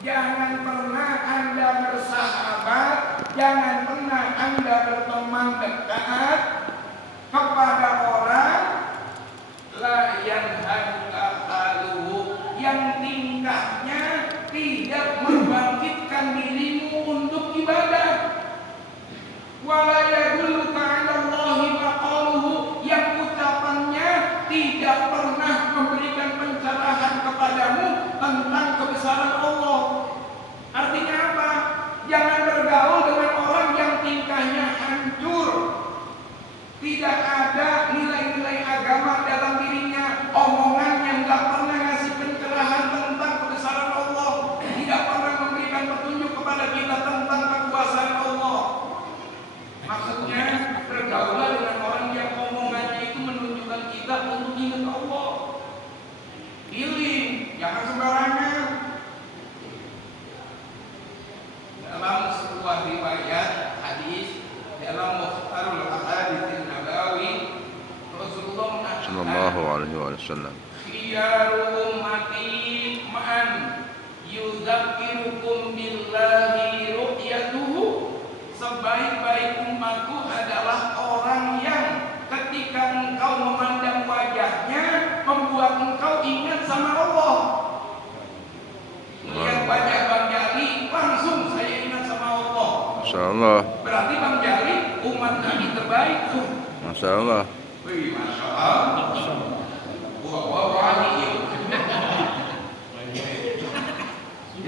Jangan pernah Anda bersahabat, jangan pernah Anda berteman dekat kepada orang la yanhaka haluhu, yang tingkahnya tidak membangkitkan dirimu untuk ibadah. Wala yadulluka 'ala Allahi maqaluhu, yang ucapannya tidak pernah memberikan pencerahan kepadamu tentang kebesaran Allah. Artinya apa? Jangan bergaul dengan orang yang tingkahnya hancur, tidak ada nilai-nilai agama dalam dirinya, omongannya nggak pernah ngasih pencerahan tentang kebesaran Allah, tidak pernah memberikan petunjuk kepada kita tentang kekuasaan Allah. Maksudnya bergaul dengan orang yang omongannya itu menunjukkan kita untuk ingat Allah. Pilih, jangan sembarangan. Dalam sebuah riwayat hadis dalam Mukhtarul Ahadits Nabawi, Rasulullah mengatakan sallallahu alaihi wasallam, "Khiyaru ummati man yudzakirukum billahi ru'yatuhu." Sebaik-baik umatku adalah orang yang ketika engkau memandang wajahnya membuat engkau ingat sama Allah. Melihat wajah Bang Jali langsung saya ingat sama Allah. Masyaallah. Berarti Bang Jali umat Nabi terbaik tuh. Masyaallah. Wih, Masya Allah. Wah, wali ya.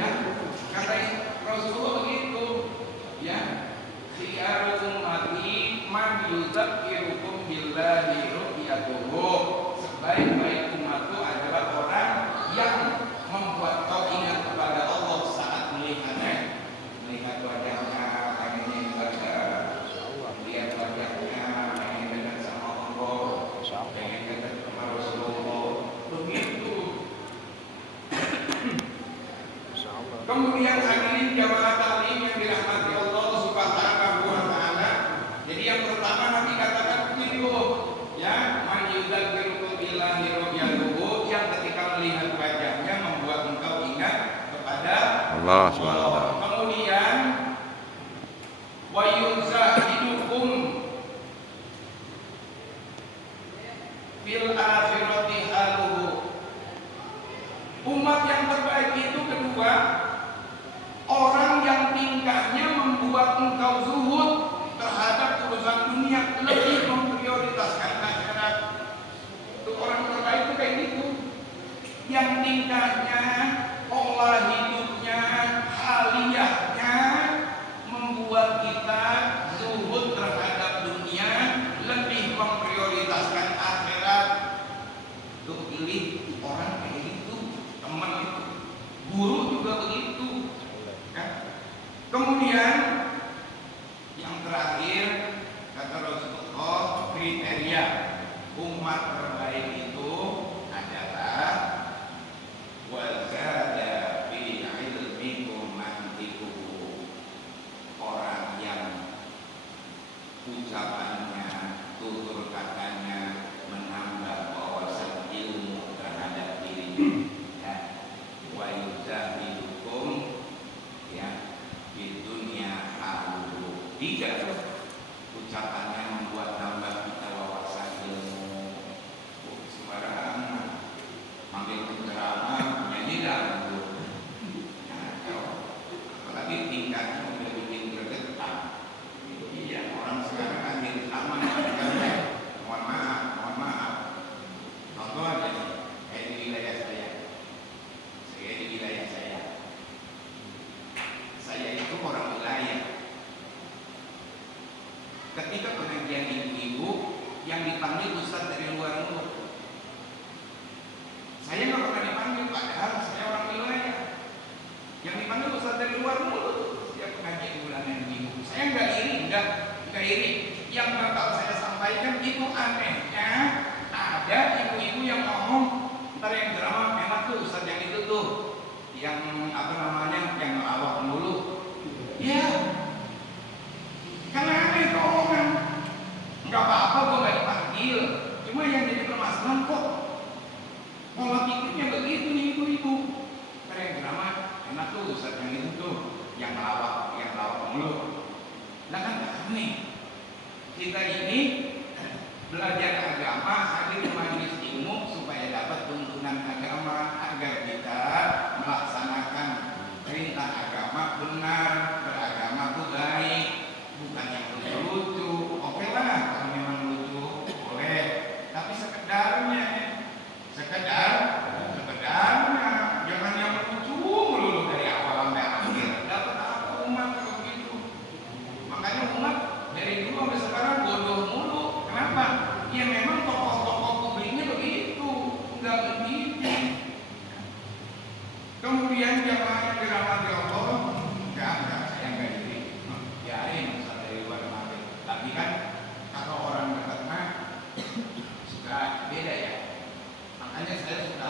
Ya, kata Rasulullah begitu. Ya. Khiyarukum ummati man yudzakirukum billahi ru'yatuhu. Sebaik-baik umatku adalah orang yang membuat kau ingat kepada Allah saat melihatnya. Melihat wajahnya, pengennya ibadah. Lihat wajahnya, pengen dekat sama Allah, pengen dekat sama Rasulullah. Begitu. Kemudian hadirin jamaah taklim yang dirahmati Allah Subhanahu wa taala. Jadi yang pertama Nabi katakan begitu, ya, man yudzakirukum billahi ru'yatuhu, yang ketika melihat wajahnya membuat engkau ingat kepada Allah Subhanahu wa taala. Kemudian wa yuzahidukum fil akhirati haluhu. Umat yang terbaik itu kedua, orang yang tingkahnya membuat engkau zuhud terhadap urusan dunia, lebih memprioritaskan akhirat. Itu orang terbaik itu kayak gitu, yang tingkahnya, pola hidupnya, haliyahnya membuat kita zuhud terhadap dunia, lebih memprioritaskan akhirat. Tuh pilih orang kayak gitu, teman itu, guru juga begitu. Kemudian yang terakhir kata Rasulullah, kriteria umat terbaik itu adalah wazada fi ilmikum mantiquhu, orang yang ucapannya, tutur katanya menambah wawasan ilmu terhadap dirinya. Wa yuzahidukum ya di dunia haluhu. Tiga, ucapannya membuat tambah kita wawasan ilmu. Sembarangan manggil penceramah nyanyi dangdut. Apalagi tingkatnya udah bikin gregetan. Iya, orang sekarang akhir sama mohon maaf. Contoh aja nih, kayak di wilayah saya. Saya itu orang wilayah. Ketika pengajian ibu-ibu yang dipanggil ustaz dari luar mulut, saya nggak pernah dipanggil, padahal saya orang wilayah. Yang dipanggil ustaz dari luar mulut, setiap pengajian bulanan ibu. Saya nggak iri. Yang bakal saya sampaikan itu anehnya, ada ibu-ibu yang ngomong, ntar yang drama enak tuh ustaz yang itu tuh, yang apa namanya, yang ngelawak dulu. Ya, karena aneh tuh omongan. Nggak apa-apa gue nggak dipanggil, cuma yang jadi permasalahan kok pola pikirnya begitu nih ibu-ibu. benar, beragama tuh baik, bukan yang lucu-lucu. Oke lah, kalau memang lucu boleh, tapi sekedarnya, jangan yang lucu melulu dari awal sampai akhir. Dapat apa umat kalau begitu? Makanya umat dari dulu sampai sekarang bodoh mulu. Kenapa? Ya memang tokoh-tokoh publiknya begitu, nggak mendidik. Kemudian jamaah yang dirahmati Allah, enggak, saya enggak jadi biarin dari luar kemarin. Tapi kan kalau orang dekat mah suka beda ya. Makanya saya suka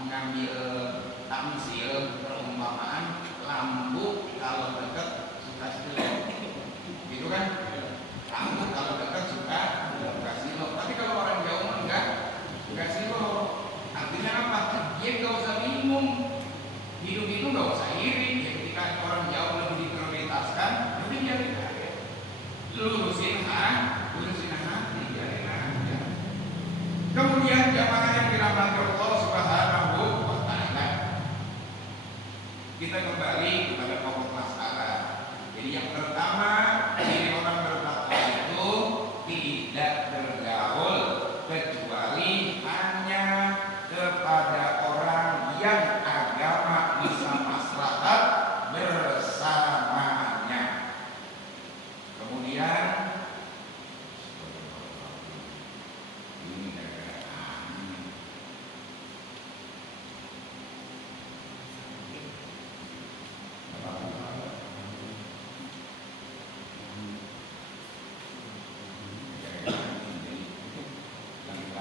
mengambil tamsil perumpamaan lampu kalau dekat suka silop, gitu kan? Lampu kalau dekat suka silop. Tapi kalau orang jauh mah enggak silop. Artinya apa? Dia nggak usah bingung. Hidup itu nggak usah iri. Ya, ketika orang jauh lebih diprioritaskan, jadi biarin aja. Lurusin hati, biarin aja. Kemudian jamaah yang dirahmati Allah Subhanahu wa Ta'ala, kita kembali